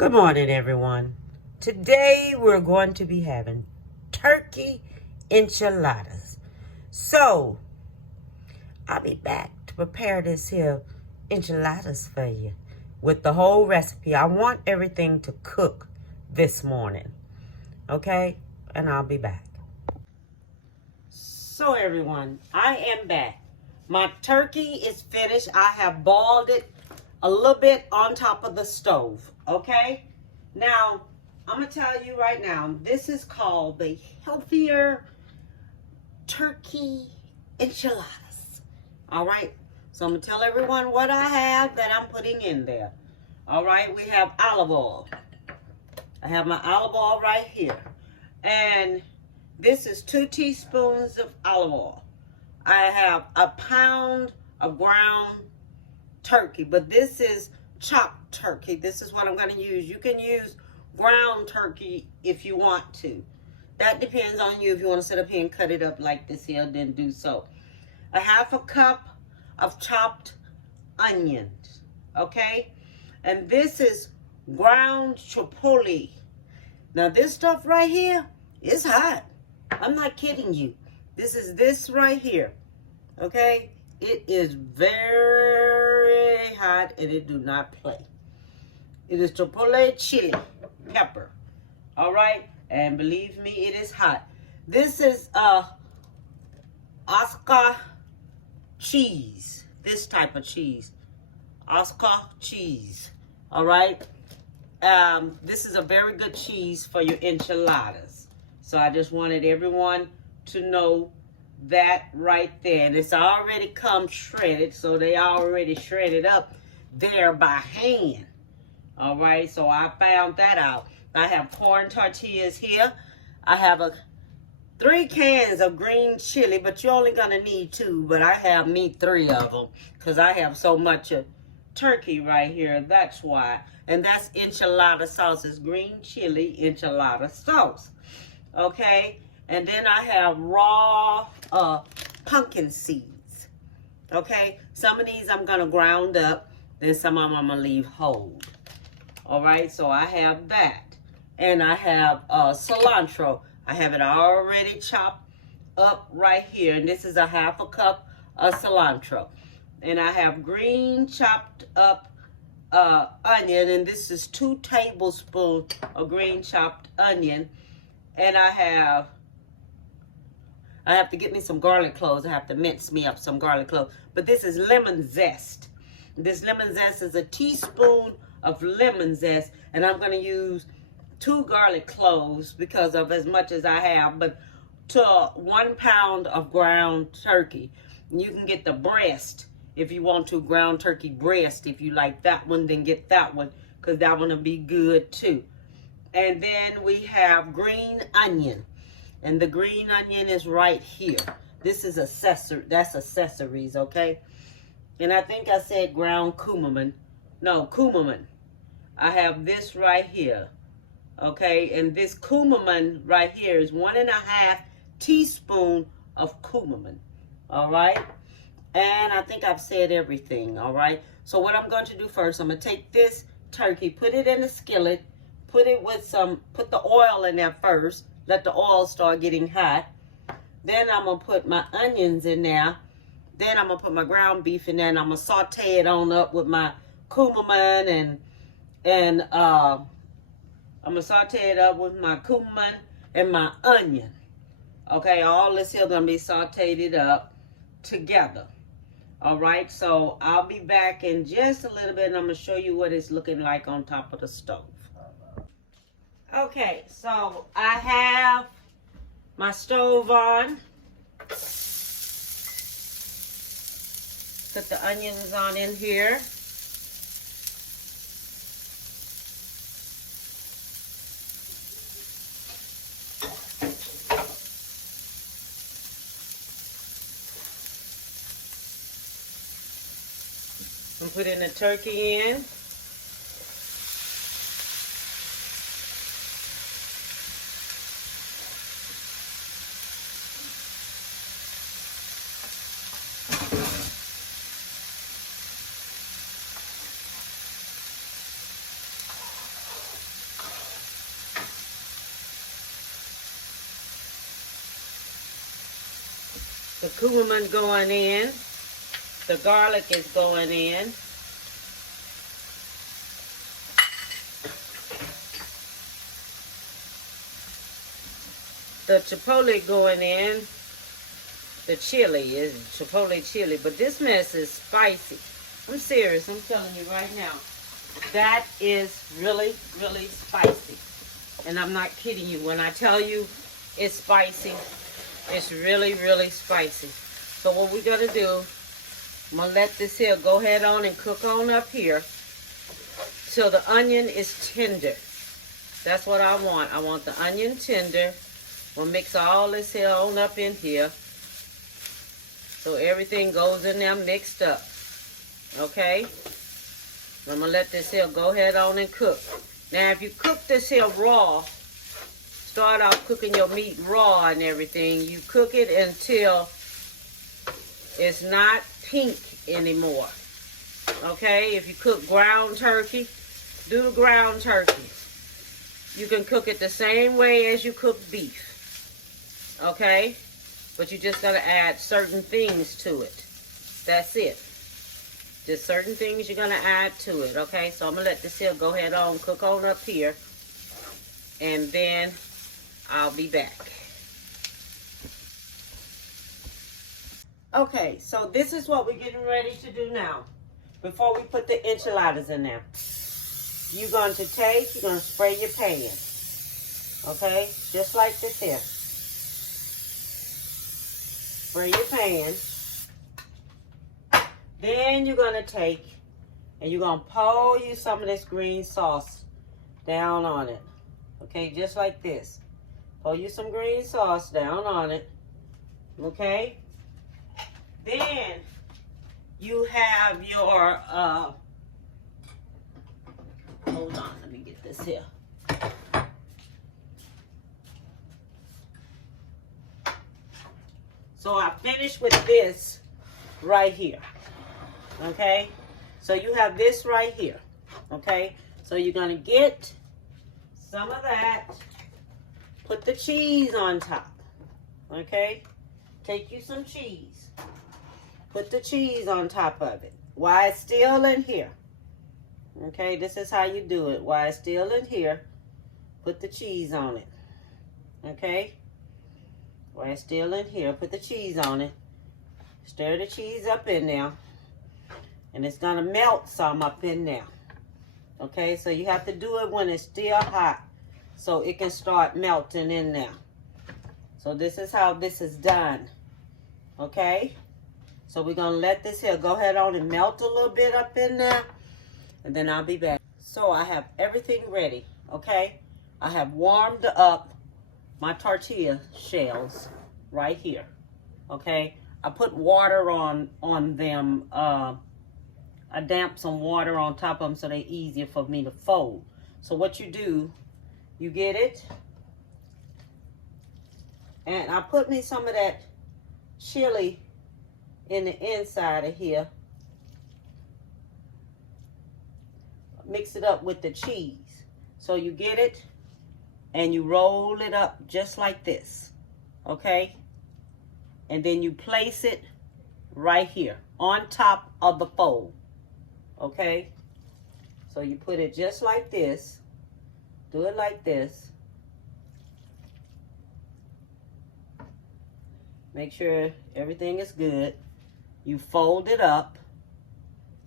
Good morning, everyone. Today we're going to be having turkey enchiladas. So, I'll be back to prepare this here enchiladas for you with the whole recipe. I want everything to cook this morning. Okay? And I'll be back. So, everyone, I am back. My turkey is finished. I have boiled it a little bit on top of the stove. Okay? Now, I'm going to tell you right now, this is called the healthier turkey enchiladas. All right? So I'm going to tell everyone what I have that I'm putting in there. All right? We have olive oil. I have my olive oil right here. And this is 2 teaspoons of olive oil. I have a pound of ground turkey, but this is chopped turkey. This is what I'm going to use. You can use ground turkey if you want to. That depends on you. If you want to sit up here and cut it up like this here, then do so. A 1/2 cup of chopped onions. Okay? And this is ground chipotle. Now this stuff right here is hot. I'm not kidding you. This is this right here. Okay? It is very hot and it do not play. It is chipotle chili pepper. All right? And believe me, it is hot. This is Oscar cheese. This type of cheese. Oscar cheese. All right? This is a very good cheese for your enchiladas. So I just wanted everyone to know that right there. And it's already come shredded, so they already shredded up there by hand. All right, so I found that out. I have corn tortillas here. I have 3 cans of green chili, but you're only gonna need 2, but I have me 3 of them because I have so much of turkey right here. That's why. And that's enchilada sauce. It's green chili enchilada sauce. Okay, and then I have raw pumpkin seeds. Okay, some of these I'm gonna ground up, then some of them I'm gonna leave whole. All right, so I have that, and I have cilantro. I have it already chopped up right here, and this is a 1/2 cup of cilantro. And I have green chopped up onion, and this is 2 tablespoons of green chopped onion. And I have to get me some garlic cloves. I have to mince me up some garlic cloves. But this is lemon zest. This lemon zest is a teaspoon of lemon zest. And I'm going to use 2 garlic cloves because of as much as I have. But to 1 pound of ground turkey. You can get the breast if you want to. Ground turkey breast. If you like that one, then get that one. Because that one will be good too. And then we have green onion. And the green onion is right here. This is accessory. That's accessories, okay? And I think I said ground cumin. No, cumin. I have this right here. Okay? And this cumin right here is 1.5 teaspoon of cumin. All right? And I think I've said everything, all right? So what I'm going to do first, I'm going to take this turkey, put it in a skillet, put the oil in there first. Let the oil start getting hot. Then I'm going to put my onions in there. Then I'm going to put my ground beef in there. And I'm going to saute it on up with my cumin and I'm going to saute it up with my cumin and my onion. Okay, all this here going to be sauteed up together. All right, so I'll be back in just a little bit and I'm going to show you what it's looking like on top of the stove. Okay, so I have my stove on. Put the onions on in here. I'm putting the turkey in. The cumin going in. The garlic is going in. The chipotle going in. The chili is chipotle chili. But this mess is spicy. I'm serious. I'm telling you right now. That is really, really spicy. And I'm not kidding you. When I tell you it's spicy, it's really, really spicy. So what we're going to do, I'm going to let this here go ahead on and cook on up here till the onion is tender. That's what I want. I want the onion tender. We'll mix all this here on up in here. So everything goes in there mixed up. Okay? I'm going to let this here go ahead on and cook. Now, if you cook this here raw, start off cooking your meat raw and everything, you cook it until it's not pink anymore. Okay? If you cook ground turkey, do the ground turkey. You can cook it the same way as you cook beef. Okay? But you just got to add certain things to it. That's it. Just certain things you're going to add to it. Okay? So I'm going to let this here go ahead on, cook on up here. And then I'll be back. Okay, so this is what we're getting ready to do now. Before we put the enchiladas in there. You're going to spray your pan. Okay? Just like this here. Spray your pan. Then you're going to take and you're going to pour you some of this green sauce down on it. Okay? Just like this. Pour you some green sauce down on it. Okay? Then you have your, hold on, let me get this here. So I finished with this right here. Okay? So you have this right here. Okay? So you're going to get some of that. Put the cheese on top. Okay? Take you some cheese. Put the cheese on top of it. While it's still in here. Okay, this is how you do it. While it's still in here, put the cheese on it. Okay? While it's still in here, put the cheese on it. Stir the cheese up in there. And it's going to melt some up in there. Okay, so you have to do it when it's still hot. So it can start melting in there. So this is how this is done. Okay? So we're going to let this here go ahead on and melt a little bit up in there. And then I'll be back. So I have everything ready. Okay? I have warmed up my tortilla shells right here. Okay? I put water on them. I damp some water on top of them so they're easier for me to fold. So what you do, you get it. And I put me some of that chili in the inside of here. Mix it up with the cheese. So you get it and you roll it up just like this. Okay? And then you place it right here on top of the fold. Okay? So you put it just like this. Do it like this. Make sure everything is good. You fold it up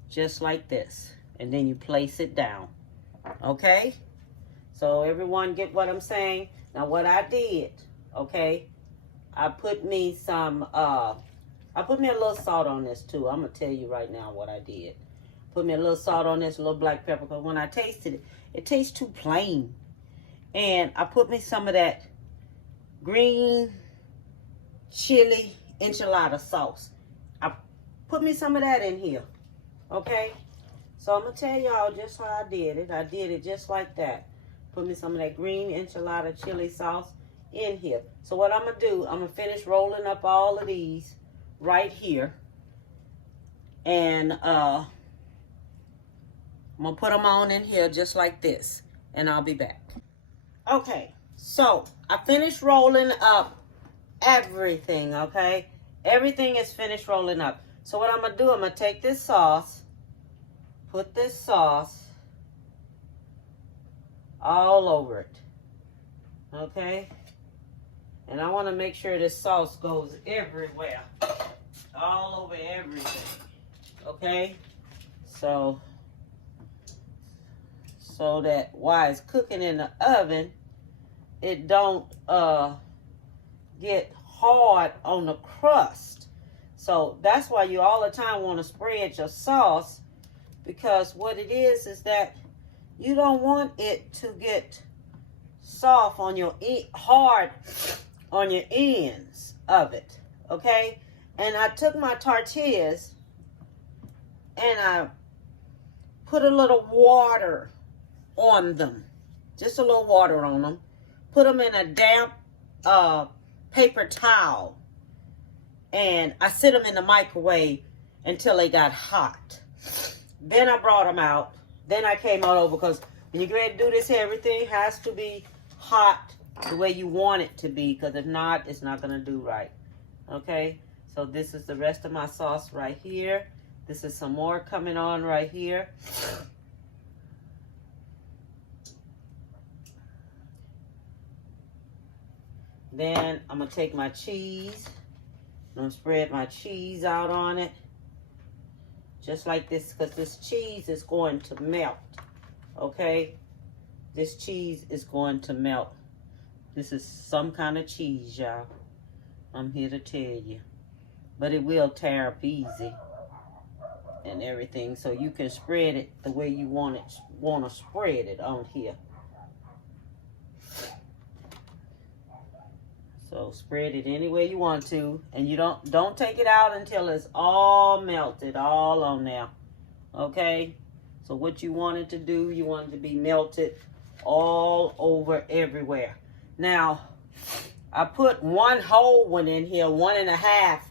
just like this. And then you place it down. Okay? So everyone get what I'm saying? Now what I did, okay, I put me some, I put me a little salt on this too. I'm going to tell you right now what I did. Put me a little salt on this, a little black pepper, because when I tasted it, it tastes too plain. And I put me some of that green chili enchilada sauce. I put me some of that in here. Okay? So I'm going to tell y'all just how I did it. I did it just like that. Put me some of that green enchilada chili sauce in here. So what I'm going to do, I'm going to finish rolling up all of these right here. And I'm going to put them on in here just like this. And I'll be back. Okay, so I finished rolling up everything, okay? everything is finished rolling up. So what I'm going to do, I'm going to take this sauce, put this sauce all over it. Okay? And I want to make sure this sauce goes everywhere. All over everything. Okay? So that while it's cooking in the oven, it don't get hard on the crust. So that's why you all the time want to spread your sauce, because what it is that you don't want it to get soft on your hard on your ends of it. Okay? And I took my tortillas and I put a little water on them. Just a little water on them. Put them in a damp paper towel. And I set them in the microwave until they got hot. Then I brought them out. Then I came out over, because when you get ready to do this, everything has to be hot the way you want it to be, because if not, it's not going to do right. Okay? So this is the rest of my sauce right here. This is some more coming on right here. Then I'm going to take my cheese. I'm going to spread my cheese out on it. Just like this, because this cheese is going to melt. Okay? This cheese is going to melt. This is some kind of cheese, y'all. I'm here to tell you. But it will tear up easy and everything. So you can spread it the way you want to spread it on here. So spread it any way you want to, and you don't take it out until it's all melted, all on there. Okay? So what you want it to do, you want it to be melted all over everywhere. Now, I put one whole one in here, 1.5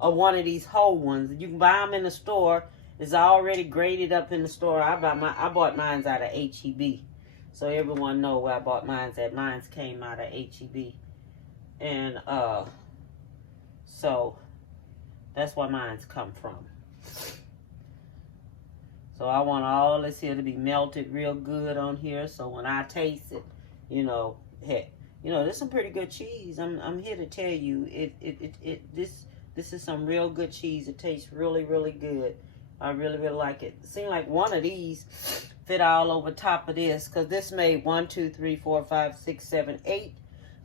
of one of these whole ones. You can buy them in the store. It's already grated up in the store. I bought mine out of H-E-B. So everyone know where I bought mine at. Mine came out of H-E-B. And so that's where mine's come from. So I want all this here to be melted real good on here. So when I taste it, you know, heck, you know, there's some pretty good cheese. I'm here to tell you, this is some real good cheese. It tastes really, really good. I really, really like it. It seemed like one of these fit all over top of this, because this made 1, 2, 3, 4, 5, 6, 7, 8.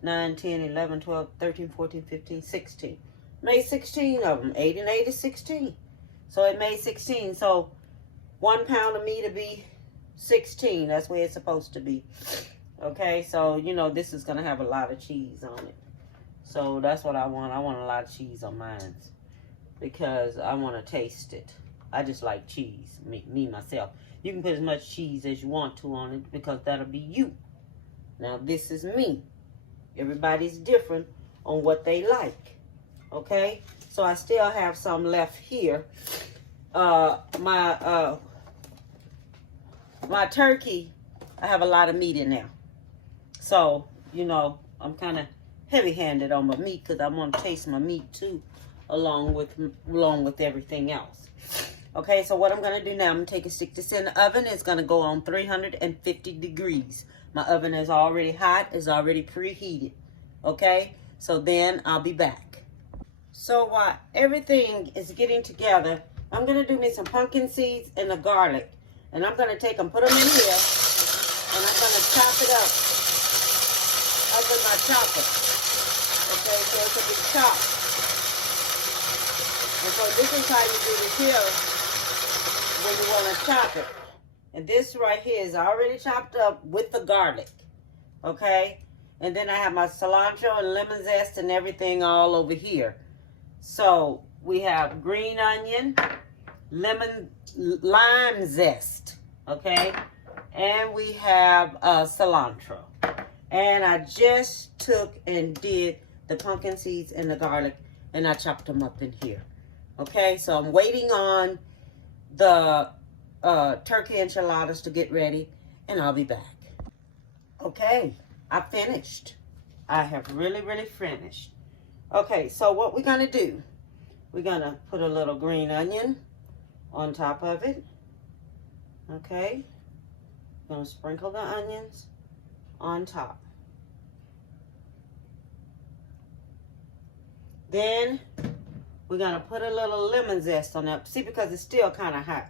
9, 10, 11, 12, 13, 14, 15, 16. Made 16 of them. 8 and 8 is 16. So it made 16. So 1 pound of meat to be 16. That's where it's supposed to be. Okay, so, you know, this is going to have a lot of cheese on it. So that's what I want. I want a lot of cheese on mine, because I want to taste it. I just like cheese, me myself. You can put as much cheese as you want to on it, because that'll be you. Now, this is me. Everybody's different on what they like. Okay? So I still have some left here. My turkey, I have a lot of meat in there. So, you know, I'm kind of heavy-handed on my meat, because I want to taste my meat too, along with everything else. Okay, so what I'm going to do now, I'm going to stick this in the oven. It's going to go on 350 degrees. My oven is already hot. It's already preheated. Okay? So then I'll be back. So while everything is getting together, I'm going to do me some pumpkin seeds and the garlic. And I'm going to take them, put them in here, and I'm going to chop it up with my chopper. Okay? So it's a big chop. And so this is how you do this here when you want to chop it. And this right here is already chopped up with the garlic. Okay? And then I have my cilantro and lemon zest and everything all over here. So we have green onion, lime zest. Okay? And we have cilantro. And I just took and did the pumpkin seeds and the garlic, and I chopped them up in here. Okay? So I'm waiting on the turkey enchiladas to get ready, and I'll be back. Okay, I finished. I have really, really finished. Okay, so what we're gonna do, we're gonna put a little green onion on top of it. Okay, gonna sprinkle the onions on top. Then we're gonna put a little lemon zest on that. See, because it's still kind of hot.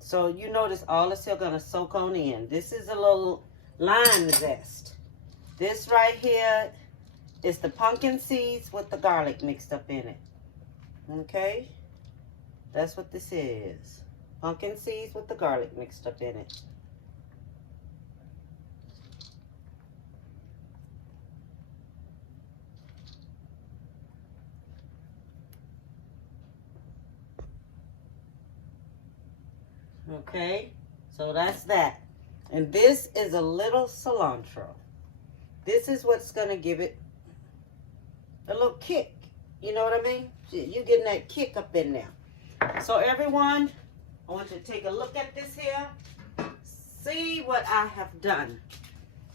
So you notice all is still gonna soak on in. This is a little lime zest. This right here is the pumpkin seeds with the garlic mixed up in it. Okay? That's what this is. Pumpkin seeds with the garlic mixed up in it. Okay? So that's that. And this is a little cilantro. This is what's going to give it a little kick. You know what I mean? You're getting that kick up in there. So everyone, I want you to take a look at this here. See what I have done.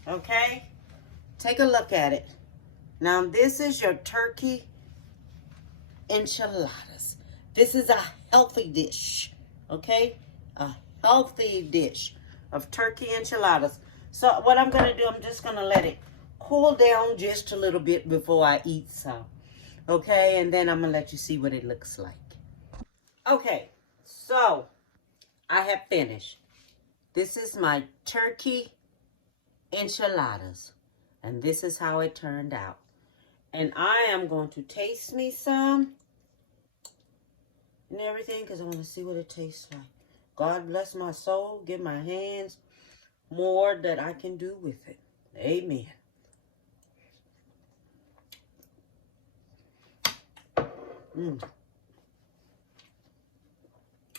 Okay? Take a look at it. Now this is your turkey enchiladas. This is a healthy dish. Okay? A healthy dish of turkey enchiladas. So what I'm going to do, I'm just going to let it cool down just a little bit before I eat some. Okay? And then I'm going to let you see what it looks like. Okay. So I have finished. This is my turkey enchiladas. And this is how it turned out. And I am going to taste me some and everything because I want to see what it tastes like. God bless my soul. Give my hands more that I can do with it. Amen.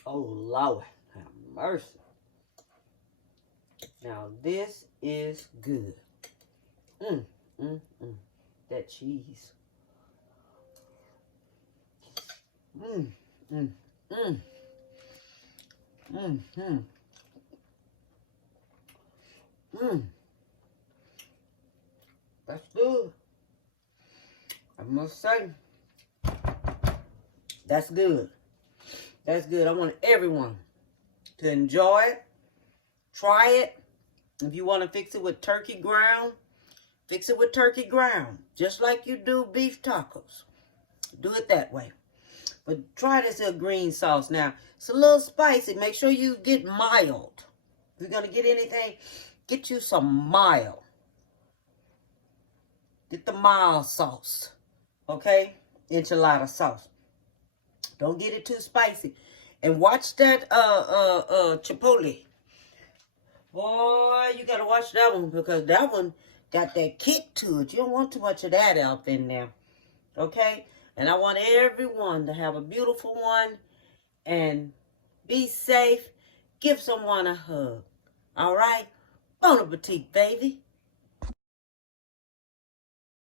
Oh, Lord. Have mercy. Now, this is good. That cheese. That's good. I must say, that's good. That's good. I want everyone to enjoy it. Try it. If you want to fix it with turkey ground, fix it with turkey ground. Just like you do beef tacos. Do it that way. But try this green sauce now. It's a little spicy. Make sure you get mild. If you're going to get anything, get you some mild. Get the mild sauce. Okay? Enchilada sauce. Don't get it too spicy. And watch that chipotle. Boy, you got to watch that one because that one got that kick to it. You don't want too much of that up in there. Okay? And I want everyone to have a beautiful one and be safe. Give someone a hug. All right? Bon appetit, baby.